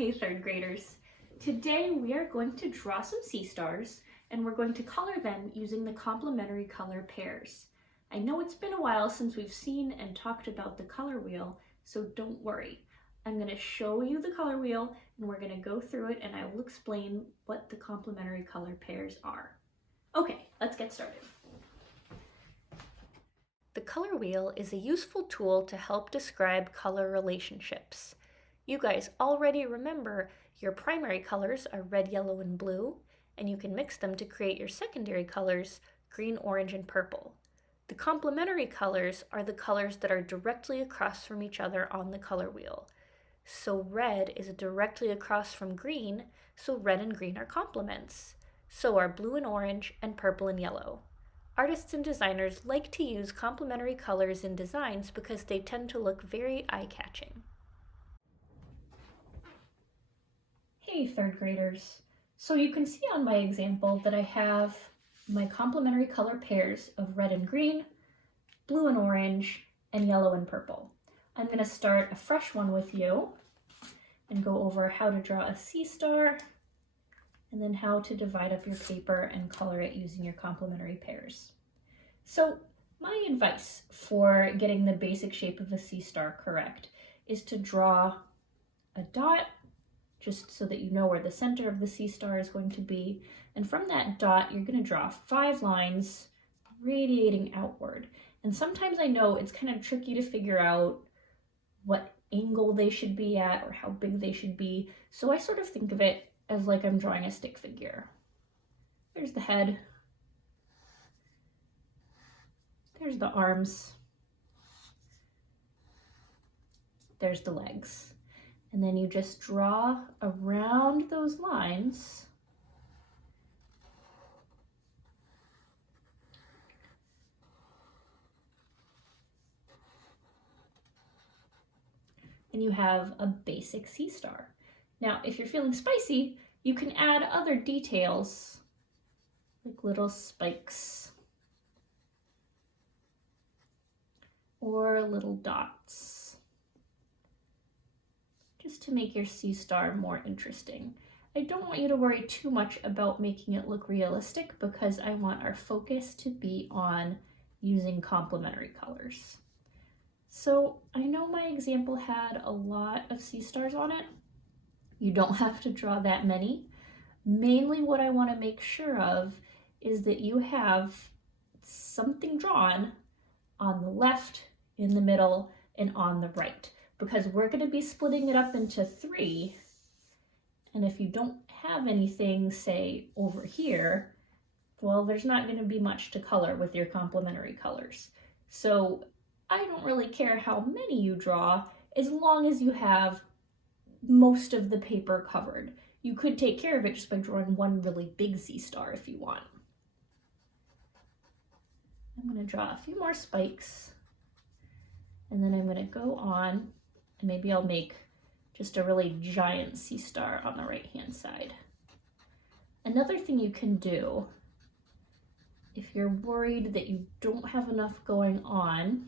Hey third graders. Today we are going to draw some sea stars and we're going to color them using the complementary color pairs. I know it's been a while since we've seen and talked about the color wheel, so don't worry. I'm going to show you the color wheel and we're going to go through it and I will explain what the complementary color pairs are. Okay, let's get started. The color wheel is a useful tool to help describe color relationships. You guys already remember your primary colors are red, yellow, and blue, and you can mix them to create your secondary colors, green, orange, and purple. The complementary colors are the colors that are directly across from each other on the color wheel. So red is directly across from green, so red and green are complements. So are blue and orange, and purple and yellow. Artists and designers like to use complementary colors in designs because they tend to look very eye-catching. Hey third graders. So you can see on my example that I have my complementary color pairs of red and green, blue and orange, and yellow and purple. I'm going to start a fresh one with you and go over how to draw a sea star and then how to divide up your paper and color it using your complementary pairs. So my advice for getting the basic shape of a sea star correct is to draw a dot just so that you know where the center of the sea star is going to be. And from that dot, you're going to draw 5 lines radiating outward. And sometimes I know it's kind of tricky to figure out what angle they should be at or how big they should be. So I sort of think of it as like I'm drawing a stick figure. There's the head. There's the arms. There's the legs. And then you just draw around those lines and you have a basic sea star. Now, if you're feeling spicy, you can add other details like little spikes or little dots, just to make your sea star more interesting. I don't want you to worry too much about making it look realistic because I want our focus to be on using complementary colors. So I know my example had a lot of sea stars on it. You don't have to draw that many. Mainly what I want to make sure of is that you have something drawn on the left, in the middle, and on the right, because we're going to be splitting it up into 3. And if you don't have anything, say, over here, well, there's not going to be much to color with your complementary colors. So I don't really care how many you draw, as long as you have most of the paper covered. You could take care of it just by drawing one really big sea star if you want. I'm going to draw a few more spikes, and then I'm going to go on, and maybe I'll make just a really giant sea star on the right-hand side. Another thing you can do, if you're worried that you don't have enough going on,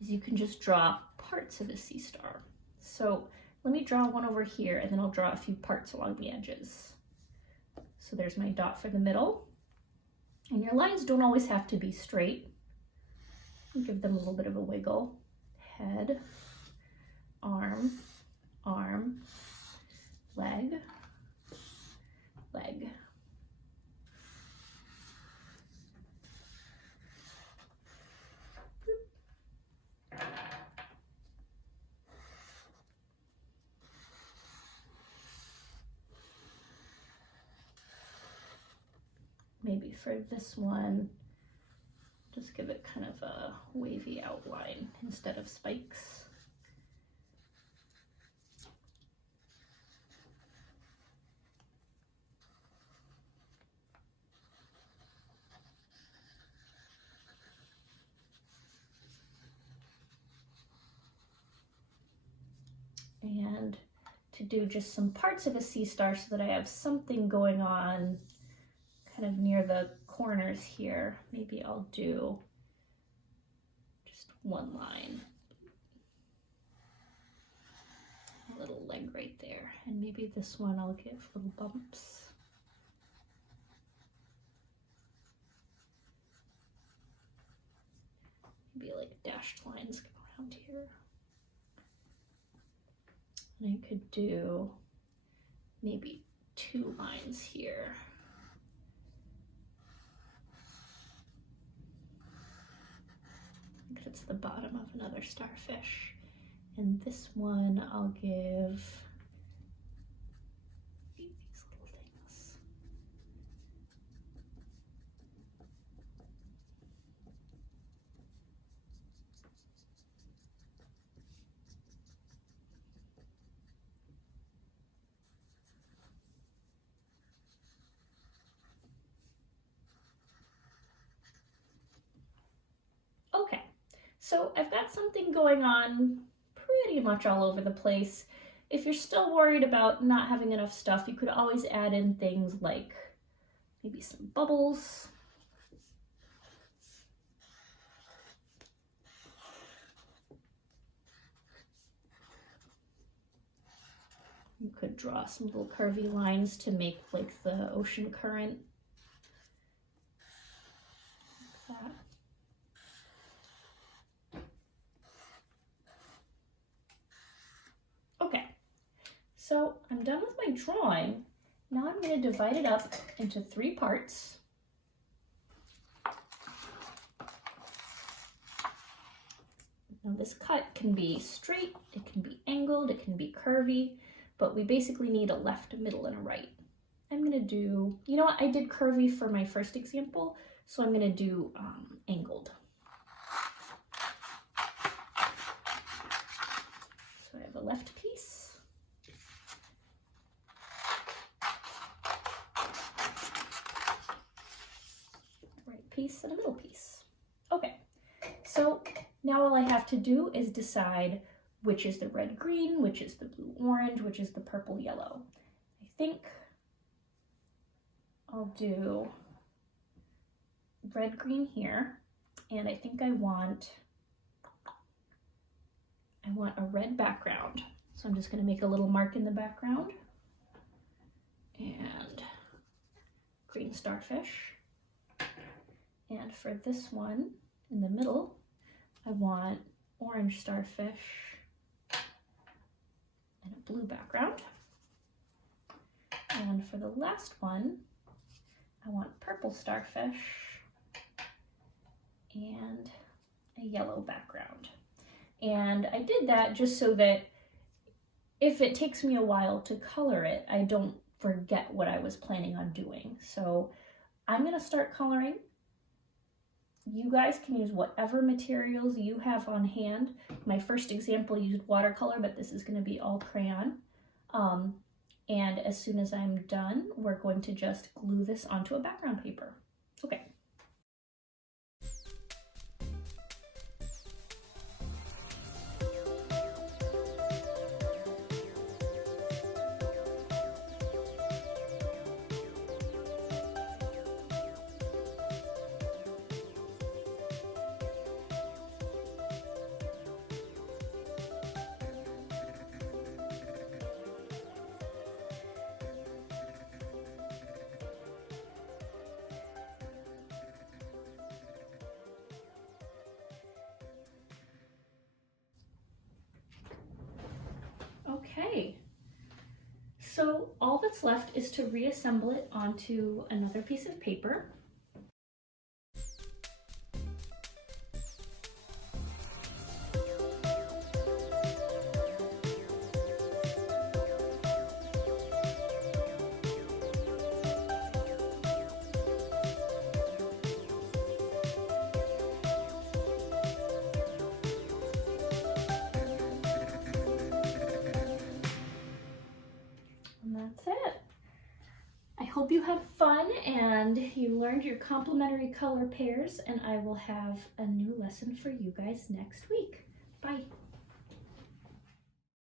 is you can just draw parts of a sea star. So let me draw one over here, and then I'll draw a few parts along the edges. So there's my dot for the middle. And your lines don't always have to be straight. Give them a little bit of a wiggle. Head, arm, arm, leg, leg. Maybe for this one, just give it kind of a wavy outline instead of spikes. And to do just some parts of a sea star so that I have something going on kind of near the corners here, maybe I'll do just one line, a little leg right there. And maybe this one I'll give little bumps. Maybe like dashed lines go around here. And I could do maybe 2 lines here. Because it's the bottom of another starfish. And this one I'll give these little things. Okay, so I've got something going on pretty much all over the place. If you're still worried about not having enough stuff, you could always add in things like maybe some bubbles. You could draw some little curvy lines to make like the ocean current. Like that. Okay, so I'm done with my drawing. Now I'm going to divide it up into 3 parts. Now this cut can be straight, it can be angled, it can be curvy, but we basically need a left, a middle, and a right. I'm going to do, you know what, I did curvy for my first example, so I'm going to do angled. So I have a left piece, a right piece, and a middle piece. Okay, so now all I have to do is decide which is the red-green, which is the blue-orange, which is the purple-yellow. I think I'll do red-green here, and I think I want a red background. So I'm just going to make a little mark in the background, and green starfish. And for this one in the middle, I want orange starfish and a blue background. And for the last one, I want purple starfish and a yellow background. And I did that just so that if it takes me a while to color it, I don't forget what I was planning on doing. So I'm going to start coloring. You guys can use whatever materials you have on hand. My first example used watercolor, but this is going to be all crayon. And as soon as I'm done, we're going to just glue this onto a background paper. Okay. Okay, so all that's left is to reassemble it onto another piece of paper. That's it. I hope you had fun and you learned your complementary color pairs, and I will have a new lesson for you guys next week. Bye.